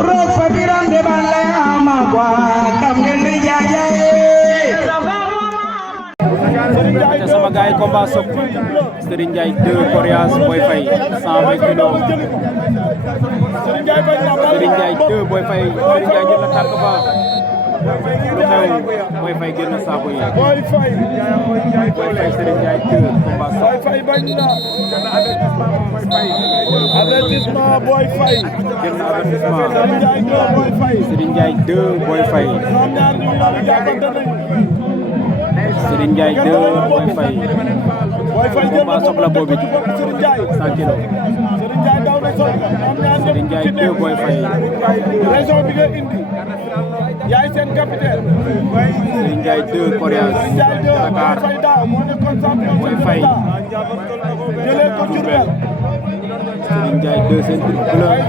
Rock fabiram de balai ama kwa kam ngendi jajae. Sama gaay combat sok Serigne Ndiaye 2 Coriace Boy Faye 120 kilos Serigne Ndiaye 2 Boy Faye Serigne Ndiaye jël na tànk ba lu xew Boy Faye génn saako yi Boy Faye Serigne Ndiaye 2 combat sok Boy Faye bañ na avertissement Boy Faye génn avertissement Serigne Ndiaye 2 Boy Faye Serigne Ndiaye 2 Boy Faye combat soxla boobu 100 kilos Serigne Ndiaye 2 Boy Faye raison bi nga indi yaay seen capitaine Serigne Ndiaye 2 Coriace Dakar Boy Faye jëlee ko Diourbel Serigne Ndiaye 2 ceinture bleu Boy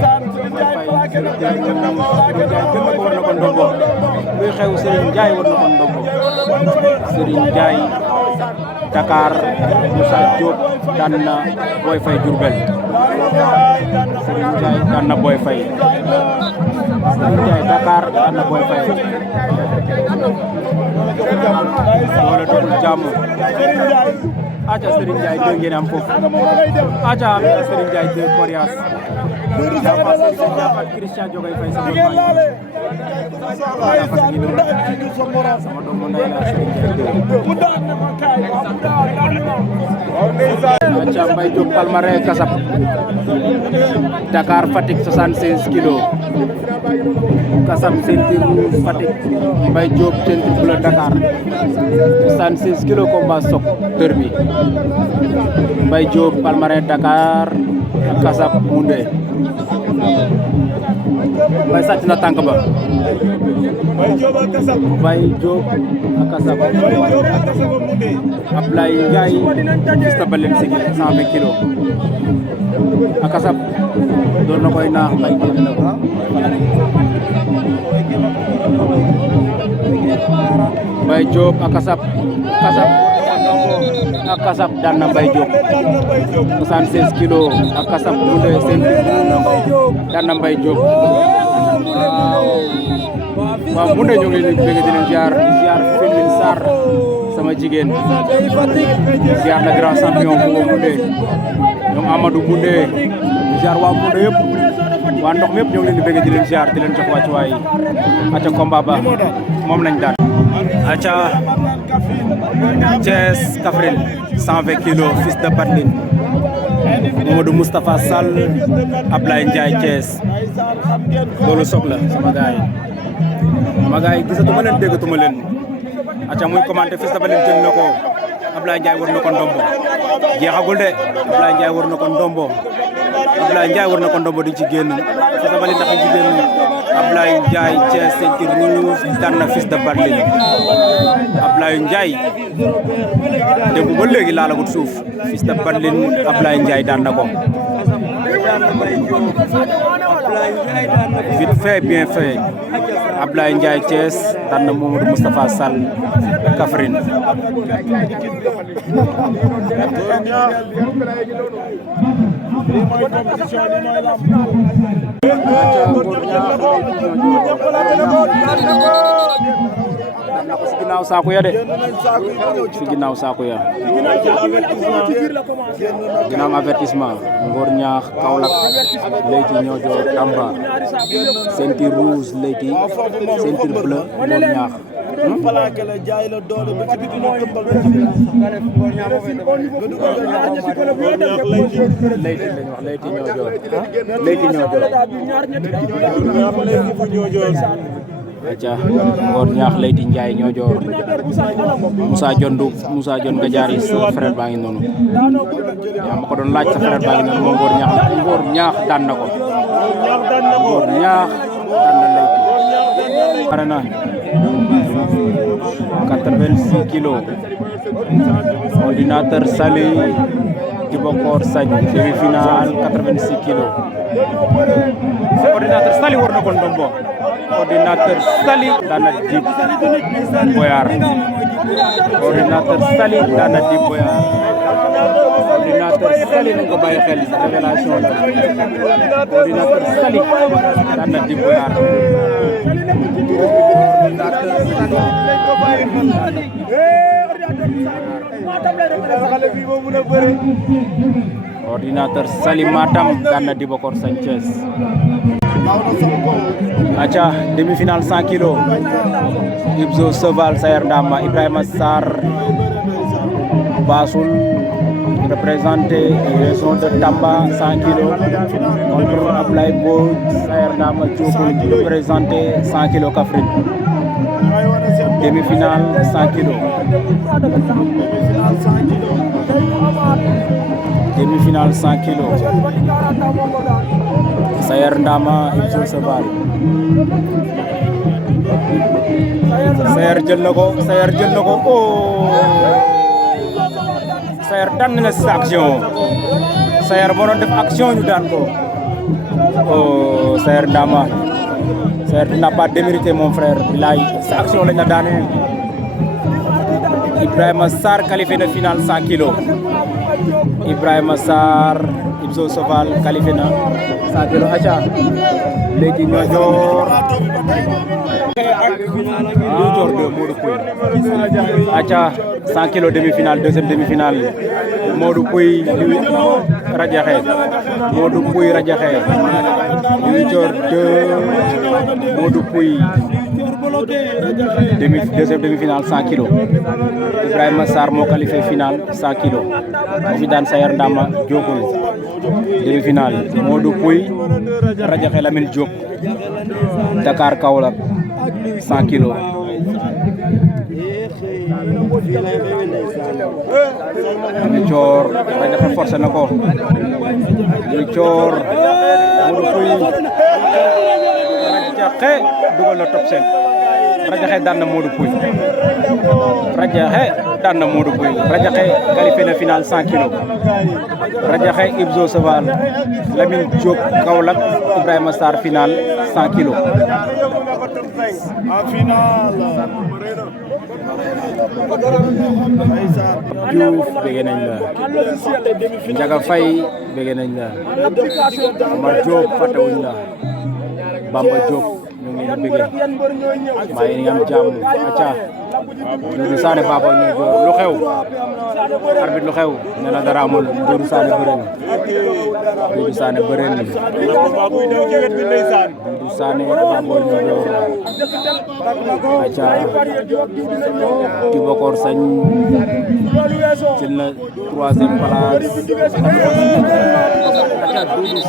Faye Serigne Ndiaye gën na ko war na ko ndombo luy xew Serigne Ndiaye war na ko ndombo Serigne Ndiaye Dakar Moussa Diop daan na Boy Faye Diourbel Serigne Ndiaye daan na Boy Faye Serigne Ndiaye Dakar daan na Boy Faye wala dugul jàmm aca Serigne Ndiaye 2 ngeen am foofu aca Serigne Ndiaye 2 Coriace Christian Jogay Faye sama doomu ndey la aca Mbaye Diop Palmarin Kasap Dakar Fatick 76 kilos Kasap ceinture rouge Fatick Mbaye Diop ceinture bleu Dakar 76 kilos combat sok derby Mbaye Diop Palmarin Dakar Kasap Moundé Mbaye sàcc na tànk ba Mbaye Diop ak Kasap Ablaye Ndiaye gis na Balen Sigi 120 kilos ak Kasap doon na koy naax Mbaye Diop na ko Mbaye Diop ak Kasap Kasap daan na Mbaye Diop 76 kilos ak Kasap Moundé daan na Mbaye Diop waaw Moundé ñoo ngi leen di bëgg di leen ziar Feline Sarr sama jigéen ziar na grand champion bu Moundé ñoom Amadou Moundé ziar waa Moundé yëpp waa ndox mi yëpp ñoo ngi leen di bëgg di leen ziar di leen jox wàccuwaay aca combat ba moom lañ daan aca Thiès Kaffrine 120 kilos fils de Batline Mamadou Moustapha Sall Ablaye Ndiaye Thiès loolu soog la sama gaay gisatuma leen déggatuma leen aca muy commenté fils de Batline jël na ko Ablaye Ndiaye war na ko ndombo jeexagul de Ablaye Ndiaye war na ko ndombo di ci génn fils de Batline ndax di ci génn Ablaye Ndiaye Thiès ceinture rouge daan na fils de Batline Ablaye Ndiaye démb ba léegi laalagut suuf fils de Batline Ablaye Ndiaye daan na ko vite fait bien fait Ablaye Ndiaye Thiès daan na Mamadou Moustapha Sall Kaffrine si ginnaaw saako ya de si ginnaaw saako ya ginnaaw avertissement Ngor Ñaax Kaolack Leyti Niodior Tamba ceinture rouge Leyti ceinture bleu Ngor Ñaax Leyti lañ wax Leyti Niodior aca Ngor Ñaax Leyti Ndiaye Niodior Moussa Dione Gadiari sa frère baa ngi noonu yaa ma ko doon laaj sa frère baa ngi noonu moom Ngor Ñaax daan na ko Ngor Ñaax daan na Leyti pare na 86 kilos ordinateur Sali Dibokor Sagne demi-finale 86 kilos ordinateur Sali war na ko ndombo ordinateur Sali daan na Dib Boyar ordinateur Sali daan na Dib Boyar ordinateur Sali nañ ko bàyyi xel révélation la ordinateur Sali daan na Dimbu Naar ordinateur Sali Matam daan na Dibakor Sanchez. Acha demi-finale 100 kg Ibzo Cheval Sayer Ndama Ibrahima Sarr Bassoul représenté région de Tamba 100 kg contre Ablaye Mbodj Sayer Ndama Diokoul représenté 100 kg Kaffrine demi-finale 100 kg demi-finale 100 kg Sayer Ndama Ibzo Cheval Sayer jël na ko oh Sayer daan na sa action Sayer moo doon def action ñu daan ko oh Sayer Ndama Sayer n'a pas démérité mon frère bilaay sa action lañ la daane Ibrahima Sarr qualifié na finale 100 kg Ibrahima Sarr Ibzo Cheval qualifié na 100 kg aca léegi ñoo joor Diour 2 Modou Pouye aca 100 kg demi-finale deuxième demi-finale Modou Pouye Radiakhé Modou Pouye Radiakhé Diour 2 Modou Pouye deuxième demi-finale 100 kg Ibrahima Sarr moo qualifié finale 100 kg moo fi daan Sayer Ndama Diokoul demi-finale Modou Pouye Radiakhé Lamine Diop Dakar Kaolack 100 kg Diour Radiakhé forcé na ko Diour Modou Pouye Radiakhé dugal na top 5 Radiakhé daan na Modou Pouye Radiakhé daan na Modou Pouye Radiakhé qualifié na finale 100 kg Radiakhé Ibzo Cheval Lamine Diop Kaolack Ibrahima Sarr finale 100 kg en finale Diouf bëgg nañ la Ndiaga Faye bëgg nañ la Omar Diop fàttewuñ la Bamba Diop ñu ngi leen di bëgg mbaa yéen a ngi am jàmm acca Doudou Sané Baba ñoo joor lu xew arbitre lu xew nee na dara amul Doudou Sané bëre na Doudou Sané bëre na Doudou Sané Baba ñoo joor acca Dibakor Sagne jël na 3e place acca Doudou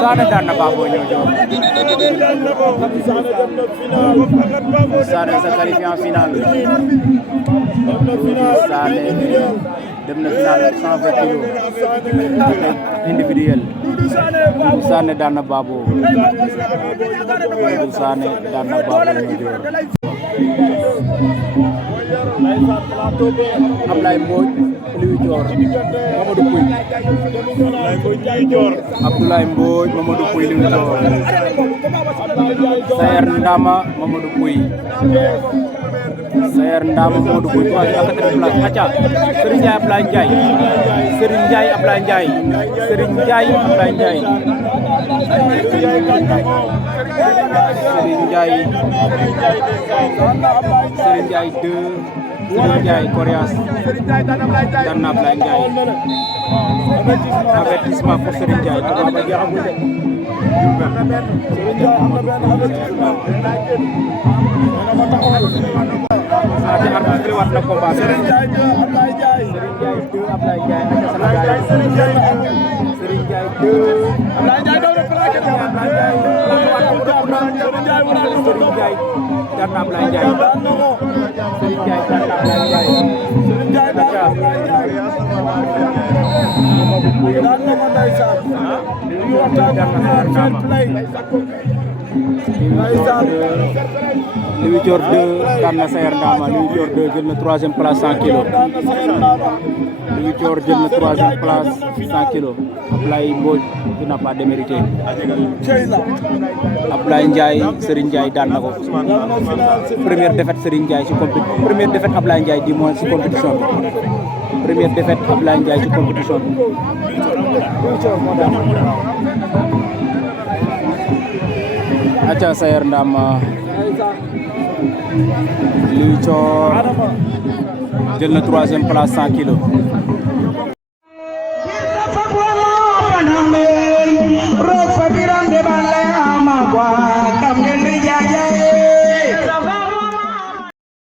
Sané daan na Baba ñoo joor Sané sa qualifié en finale Sané dem na finale 120 kg individuel Sané daan na Babo Sané daan na Babo ñu joor Ablaye Mbodj Louis Dior Mamadou Pouye Abdoulaye Mbodj Mamadou Pouye Louis Dior Sayer Ndama Mamadou Pouye Sayer Ndama Mamadou Pouye 3e ak 4e place aca Serigne Ndiaye Ablaye Ndiaye Serigne Ndiaye Ablaye Ndiaye Serigne Ndiaye Ablaye Ndiaye Serigne Ndiaye Serigne Ndiaye 2 Serigne Ndiaye Coriace daan na Ablaye Ndiaye avertissement pour Serigne Ndiaye te baba jeexagul de ate arbitre wat na combat Serigne Ndiaye 2 Ablaye Ndiaye Serigne Ndiaye 2 Ablaye Ndiaye daw na plaqué Serigne Ndiaye daan na Ablaye Ndiaye Serigne Ndiaye daan na Ablaye Ndiaye Louis Dior 2 daan na Sayer Ndama. Louis Dior 2 jël na 3e place 100 kilos. Louis Dior jël na 3e place 100 kilos. Ablaye Mbodj qui n'a pas démérité. Ablaye Ndiaye Serigne Ndiaye daan na ko. Première défaite Serigne Ndiaye ci compétition. Première défaite Ablaye Ndiaye di moins ci compétition bi. Première défaite Ablaye Ndiaye ci compétition bi. Acha Sayer Ndama. Louis Dior jël na 3e place 100 kilos.